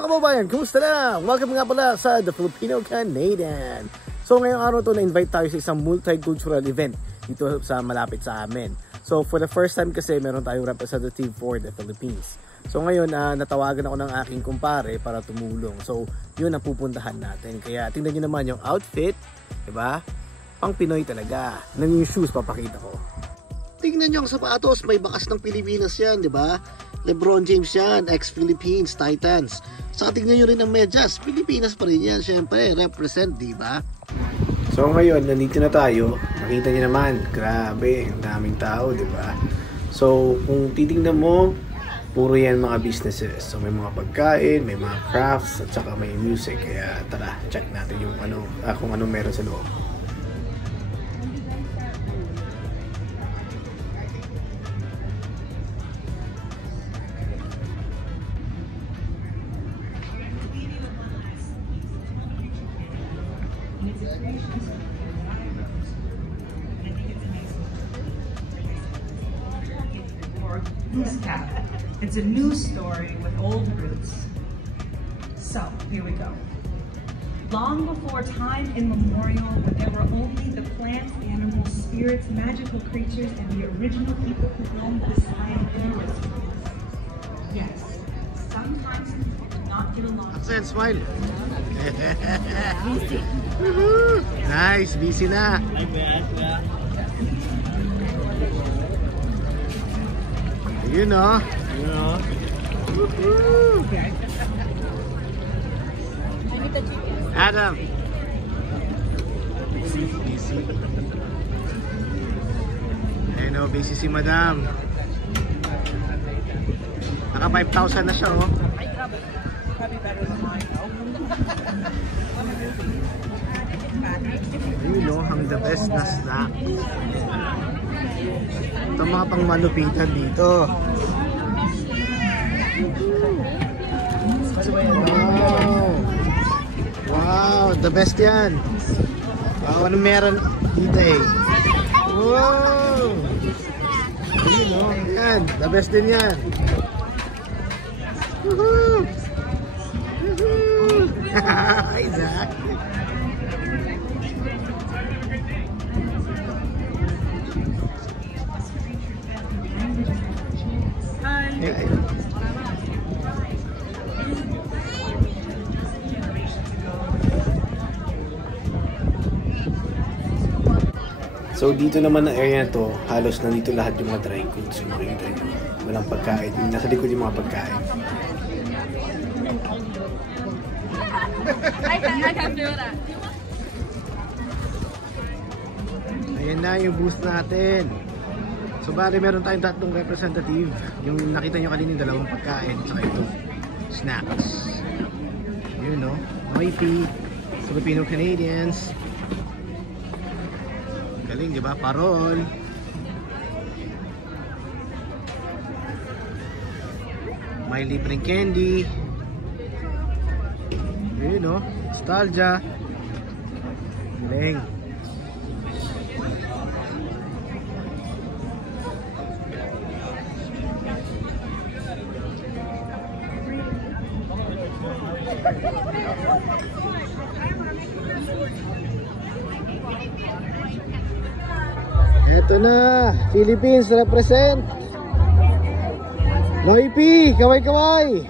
mga kababayan, kumusta na? Welcome nga pala sa The Filipino Canadian. So ngayong araw to na-invite tayo sa isang multicultural event dito sa malapit sa amin. So for the first time kasi meron tayong representative for the Philippines. So ngayon natawagan ako ng aking kumpare para tumulong. So yun ang pupuntahan natin. Kaya tingnan nyo naman yung outfit, diba? Pang Pinoy talaga. Nang yung shoes papakita ko. Tingnan nyo ang sapatos, may bakas ng Pilipinas yan, diba? LeBron James yan, ex-Philippines, Titans. Saka tingnan nyo rin ang medyas, Pilipinas pa rin yan, syempre, represent, diba? So ngayon, nandito na tayo. Makita nyo naman, grabe, ang daming tao, diba? So kung titingnan mo, puro yan mga businesses. So may mga pagkain, may mga crafts, at saka may music. Kaya tara, check natin yung kung ano meron sa loob. It's a new story with old roots. So, here we go. Long before time immemorial, when there were only the plants, animals, spirits, magical creatures, and the original people who roamed this land endless. Yes, sometimes people do not get along. Accent, smile. Nice, busy na. You know. Adam. Busy. Ayun o, busy si Madam. Naka 5,000 na siya oh. Yun o, ang the best na snack. Ito mga pang malupitan dito. Wow, the best yan. Wow, ano meron dito eh. Wow, yun o, yan, the best din yan. Woohoo. Hi Zach. So dito naman na area na to, halos nandito lahat yung mga dry goods. Makikita nyo, walang pagkain. Nasa likod yung mga pagkain. Ayan na yung booth natin. So bali meron tayong tatlong representative. Yung nakita nyo kanina yung dalawang pagkain, saka ito, snacks. Yun no, Noipy, Filipino Canadians. Galing, di ba? Parol. May libreng candy. Yun, no? Nostalgia. Galing. Ito na, Philippines represent. Noipy, kaway-kaway.